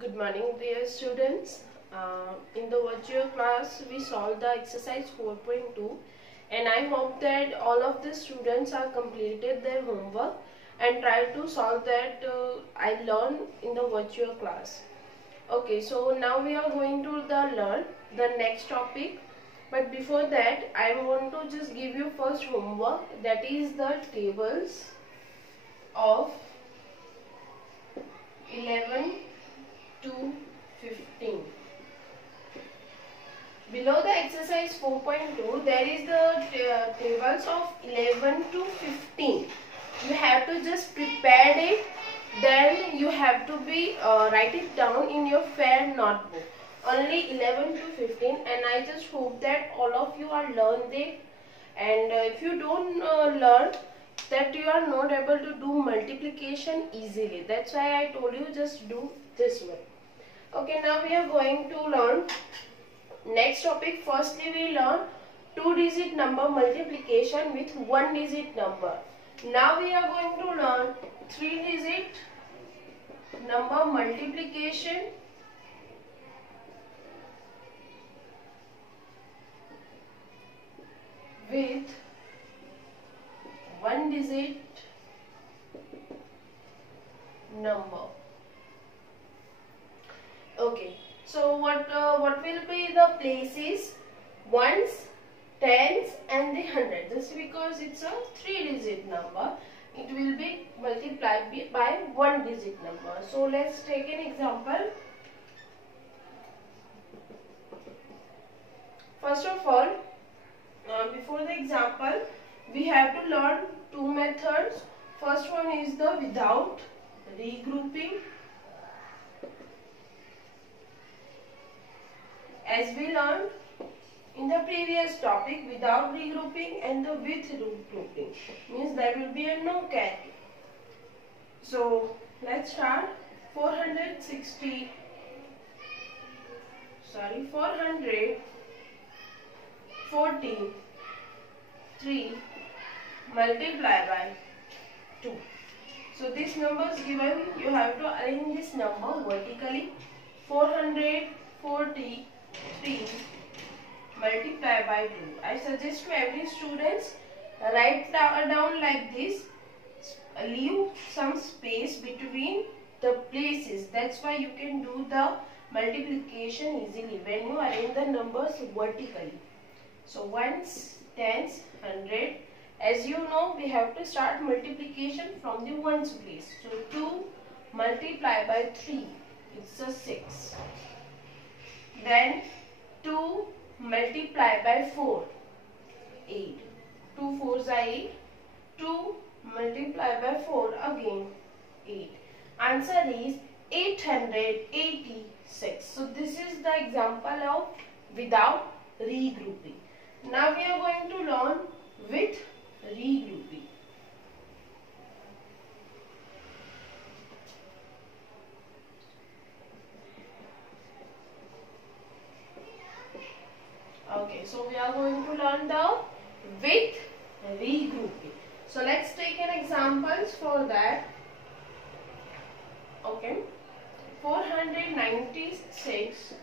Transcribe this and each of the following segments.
Good morning, dear students. In the virtual class, we solved the exercise 4.2, and I hope that all of the students have completed their homework and tried to solve that I learned in the virtual class. Okay, so now we are going to learn the next topic. But before that, I want to just give you first homework, that is the tables of 11 to 15. Below the exercise 4.2, there is the tables of 11 to 15. You have to just prepare it, then you have to write it down in your fair notebook. Only 11 to 15, and I just hope that all of you are learned it. And if you don't learn, that you are not able to do multiplication easily. That's why I told you just do this way. Okay, now we are going to learn next topic. Firstly, we learn 2-digit number multiplication with 1-digit number. Now we are going to learn 3-digit number multiplication with 1-digit number. Okay, so what will be the places? Ones, tens and the hundred. Just because it's a 3-digit number, it will be multiplied by 1-digit number. So let's take an example. First of all, before the example, we have to learn two methods. First one is the without regrouping. As we learned in the previous topic, without regrouping and the with regrouping means there will be a no carry. So let's start. 443 multiply by 2. So this number is given. You have to arrange this number vertically. 443 multiply by 2. I suggest to every student, write down like this. Leave some space between the places. That's why you can do the multiplication easily when you arrange the numbers vertically. So ones, tens, hundred. As you know, we have to start multiplication from the ones place. So 2 multiply by 3, it's a 6. Then 2 multiply by 4, 8. 2 fours are 8. 2 multiply by 4, again 8. Answer is 886. So this is the example of without regrouping. Now we are going to learn with regrouping. Okay, so we are going to learn the with regrouping. So let's take an examples for that. Okay, 496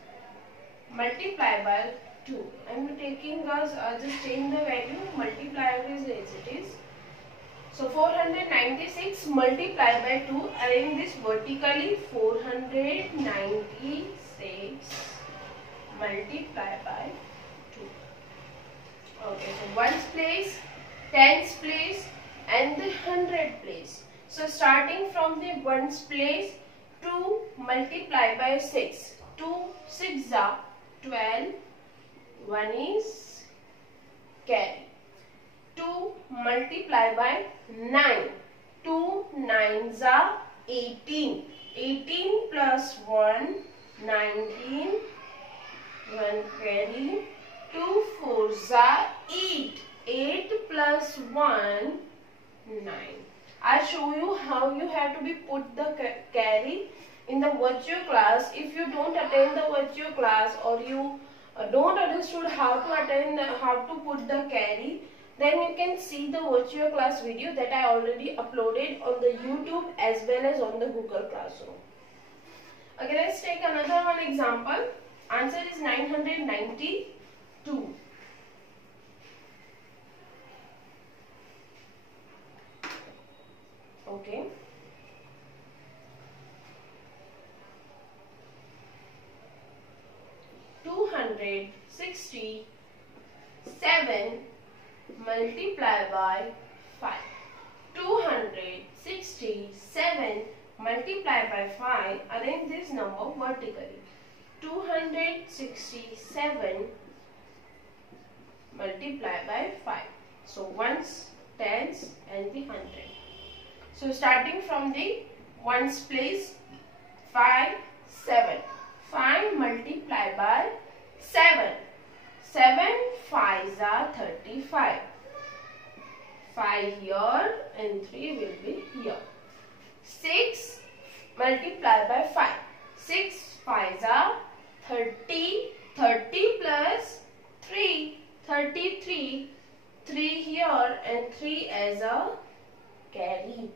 multiply by 2. I am taking us just change the value, multiply is as it is. So 496 multiply by 2. Arrange this vertically. 496 multiply by 2. Okay, so ones place, tens place and the hundred place. So starting from the ones place, 2 multiply by 6. 2 6 are 12. 1 is carry. 2 multiply by 9. 2 9s are 18. 18 plus 1, 19. 1 carry. 2 4s are 8. 8 plus 1, 9. I show you how you have to be put the carry in the virtual class. If you don't attend the virtual class or you don't understood how to put the carry, then you can see the virtual class video that I already uploaded on the YouTube as well as on the Google Classroom. Okay, let's take another one example. Answer is 992. Okay. $267 multiplied by 5. 267 multiplied by 5. Arrange this number vertically. 267 multiplied by 5. So ones, tens and the hundred. So starting from the ones place, 5, 7. 5 multiplied by 7. 7 5s are 35. 5 here and 3 will be here. 6 multiplied by 5. 6 5s are 30. 30 plus 3. 33. 3 here and 3 as a carry.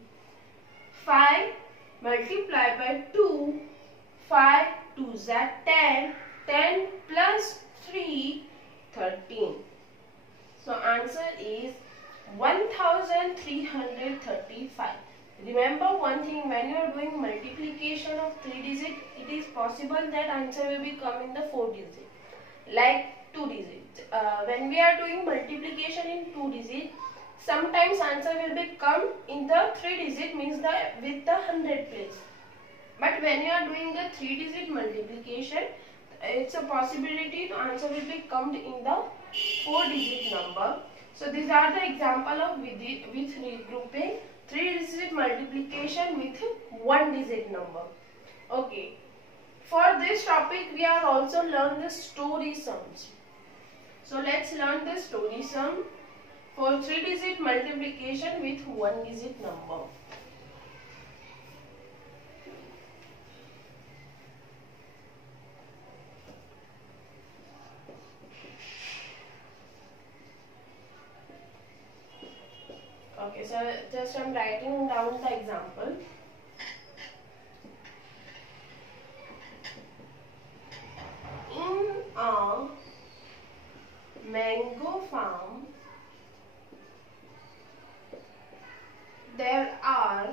5 multiplied by 2. 5 2s are 10. 10 plus 3, 13. So answer is 1335. Remember one thing, when you are doing multiplication of 3 digit, it is possible that answer will be come in the 4 digit, like 2 digit. When we are doing multiplication in 2 digit, sometimes answer will be come in the 3 digit, means with the 100 place. But when you are doing the 3 digit multiplication, it's a possibility the answer will be come in the 4 digit number. So these are the example of with regrouping 3 digit multiplication with 1 digit number. Okay. For this topic we are also learn the story sums. So let's learn the story sum for 3 digit multiplication with 1 digit number. Okay, so just I'm writing down the example. In a mango farm, there are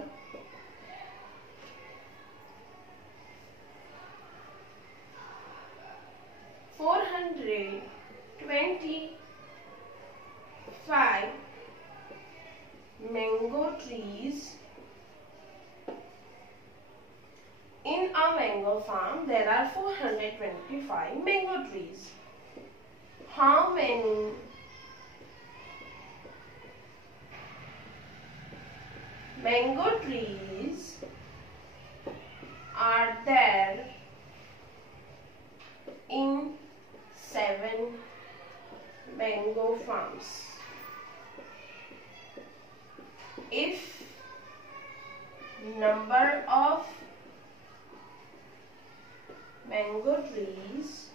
425 mango trees. In a mango farm, there are 425 mango trees. How many mango trees are there in 7 mango farms? If number of mango trees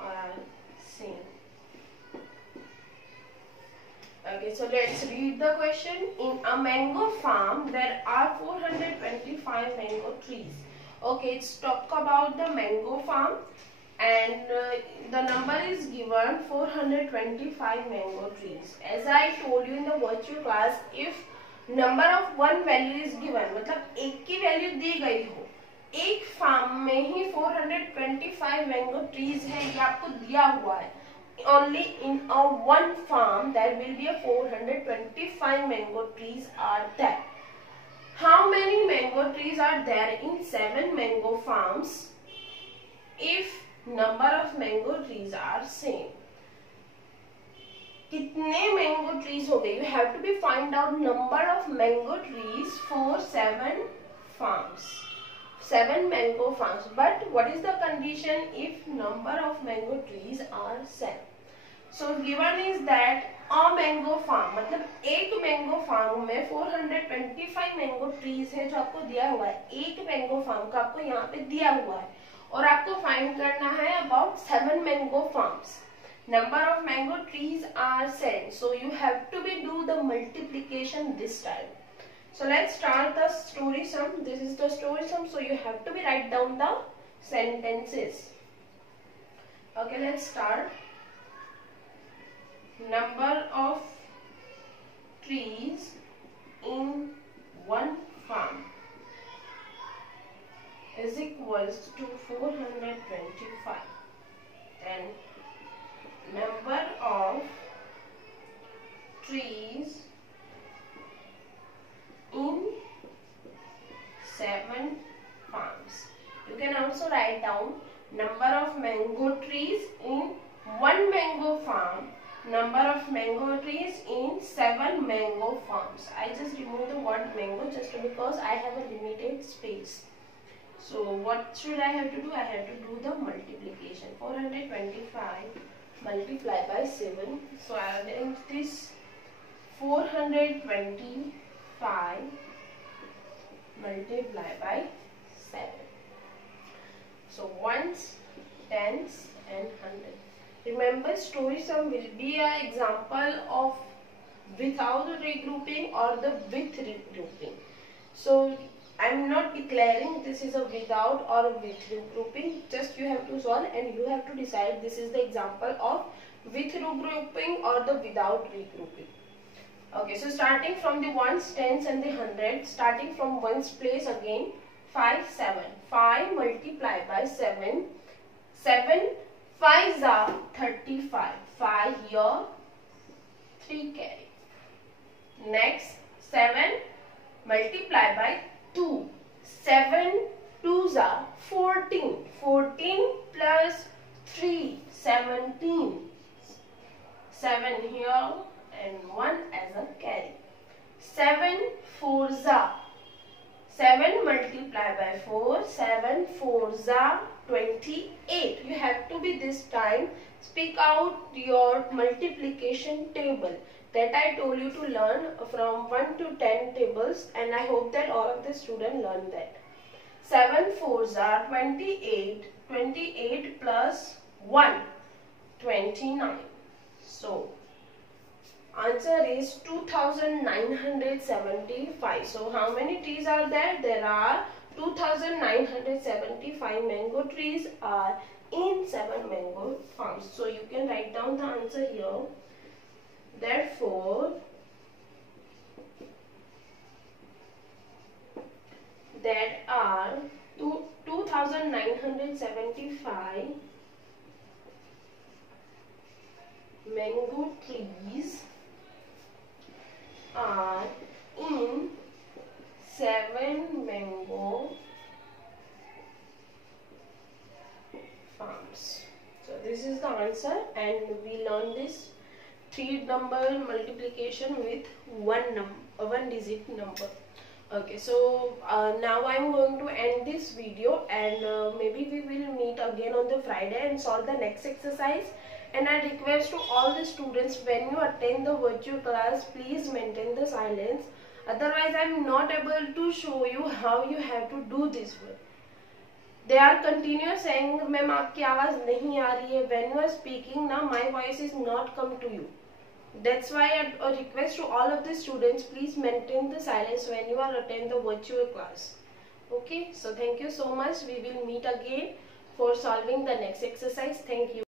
are same. Okay, so let's read the question. In a mango farm, there are 425 mango trees. Okay, let's talk about the mango farm, and the number is given 425 mango trees. As I told you in the virtual class, if number of one value is given, मतलब एक की value दी गई हो, एक farm में ही 425 mango trees है, ये आपको दिया हुआ है. Only in a one farm there will be a 425 mango trees are there. How many mango trees are there in 7 mango farms if number of mango trees are same? कितने mango trees हो गए? You have to be find out number of mango trees for 7 farms. 7 mango farms. But what is the condition if number of mango trees are same? So given is that a mango farm, मतलब एक mango farm में 425 mango trees है जो आपको दिया हुआ है. एक मैंगो फार्म का आपको यहाँ पे दिया हुआ है और आपको फाइंड करना है about 7 mango farms. Number of mango trees are 7. So you have to be do the multiplication this time. So let's start the story sum. This is the story sum, so you have to write down the sentences. Okay, let's start. Number of trees in one farm is equals to 425. And number of trees in 7 farms. You can also write down number of mango trees in 1 mango farm, number of mango trees in 7 mango farms. I just remove the word mango just because I have a limited space. So what should I have to do? I have to do the multiplication. 425 multiplied by 7. So I will arrange this 425 multiplied by 7. So ones, tens and hundred. Remember, story sum will be an example of without regrouping or the with regrouping. So I am not declaring this is a without or a with regrouping. Just you have to solve and you have to decide this is the example of with regrouping or the without regrouping. Okay, so starting from the ones, tens and the hundreds, starting from ones place again, 5, 7. 5 multiplied by 7. 7 5s are 35. 5 here, 3 carry. Next, 7 multiplied by 2. 7 2s are 14. 14 plus 3, 17. 7 here and 1 as a carry. 7 4s are 7 multiplied by 4. 7 4s are 28. You have to be this time speak out your multiplication table that I told you to learn from 1 to 10 tables, and I hope that all of the students learn that. 7 4s are 28. 28 plus 1, 29. So answer is 2975. So how many trees are there? There are 2975 mango trees are in 7 mango farms. So you can write down the answer here. Therefore, there are 2975 mango trees are in 7 mango farms. So this is the answer, and we learned this 3 number multiplication with one digit number. Okay, so now I am going to end this video, and maybe we will meet again on the Friday and solve the next exercise. And I request to all the students, when you attend the virtual class, please maintain the silence. Otherwise, I am not able to show you how you have to do this work. They are continuous saying, "Ma'am, आपकी आवाज नहीं आ रही है." When you are speaking, now my voice is not come to you. That's why I request to all of the students, please maintain the silence when you are attend the virtual class. Okay, so thank you so much. We will meet again for solving the next exercise. Thank you.